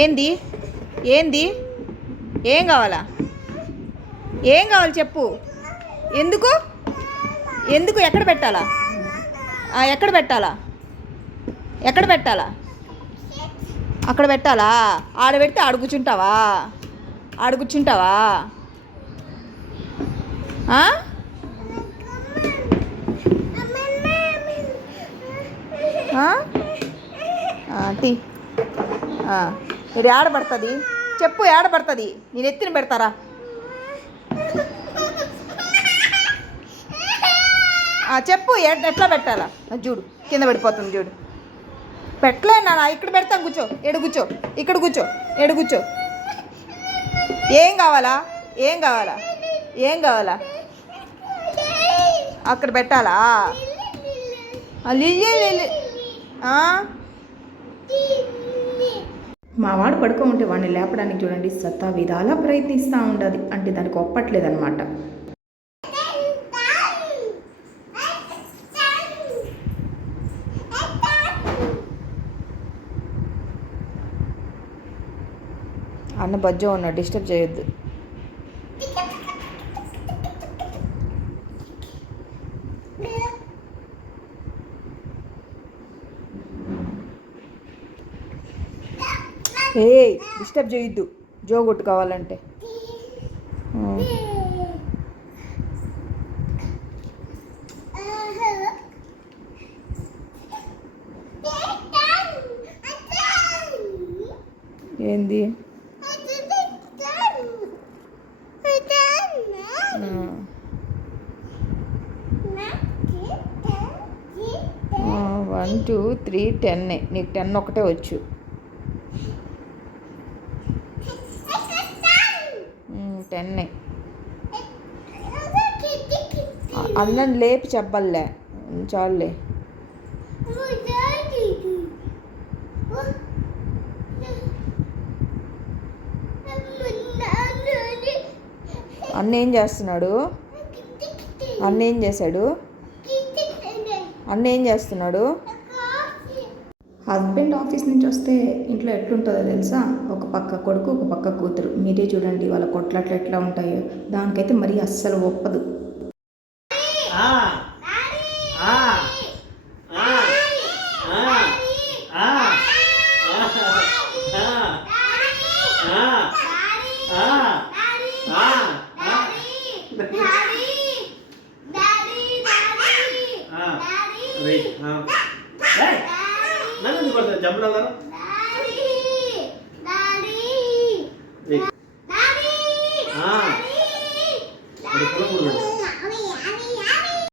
ఏంది? ఏంది? ఏం కావాలా? ఏం కావాలి చెప్పు. ఎందుకు? ఎందుకు? ఎక్కడ పెట్టాలా? ఎక్కడ పెట్టాలా? ఎక్కడ పెట్టాలా? అక్కడ పెట్టాలా? ఆడ పెడితే ఆడ కూర్చుంటావా? ఆడ కూర్చుంటావా? తీ. మీరు ఇది పడుతుంది చెప్పు ఏడబడుతుంది నేను ఎత్తిన పెడతారా? చెప్పు ఎట్లా పెట్టాలా? చూడు కింద పడిపోతుంది చూడు. పెట్టలే నాన్న ఇక్కడ పెడతాను కూర్చో. ఎడు కూర్చో. ఇక్కడ కూర్చో. ఎడు కూర్చో. ఏం కావాలా? ఏం కావాలా? ఏం కావాలా? అక్కడ పెట్టాలా? ఆ, లిల్లీ లిల్లీ. మా వాడు పడుకో ఉంటే వాడిని లేపడానికి చూడండి సత్తా విధాలా ప్రయత్నిస్తూ ఉండదు. అంటే దానికి ఒప్పట్లేదన్నమాట. అన్న బజ్జో ఉన్నాడు డిస్టర్బ్ చేయొద్దు. ఏ డిస్టర్బ్ చేయొద్దు. జో కొట్టు కావాలంటే. ఏంది వన్ టూ త్రీ టెన్ నీకు టెన్ ఒకటే వచ్చు. టెన్నే. అందరం లేపి చెప్పల్లే. చాలులే. అన్న ఏం చేస్తున్నాడు? అన్న ఏం చేశాడు? అన్న ఏం చేస్తున్నాడు? హస్బెండ్ ఆఫీస్ నుంచి వస్తే ఇంట్లో ఎట్లుంటుందో తెలుసా ఒక పక్క కొడుకు ఒక పక్క కూతురు మీరే చూడండి వాళ్ళ కొట్లాట్లు ఎట్లా ఉంటాయో దానికైతే మరీ అస్సలు ఒప్పదు ఆ ఆ ఆ ఆ ఆ నన్ను ఎందుకు పడుతుంది జంపడాలను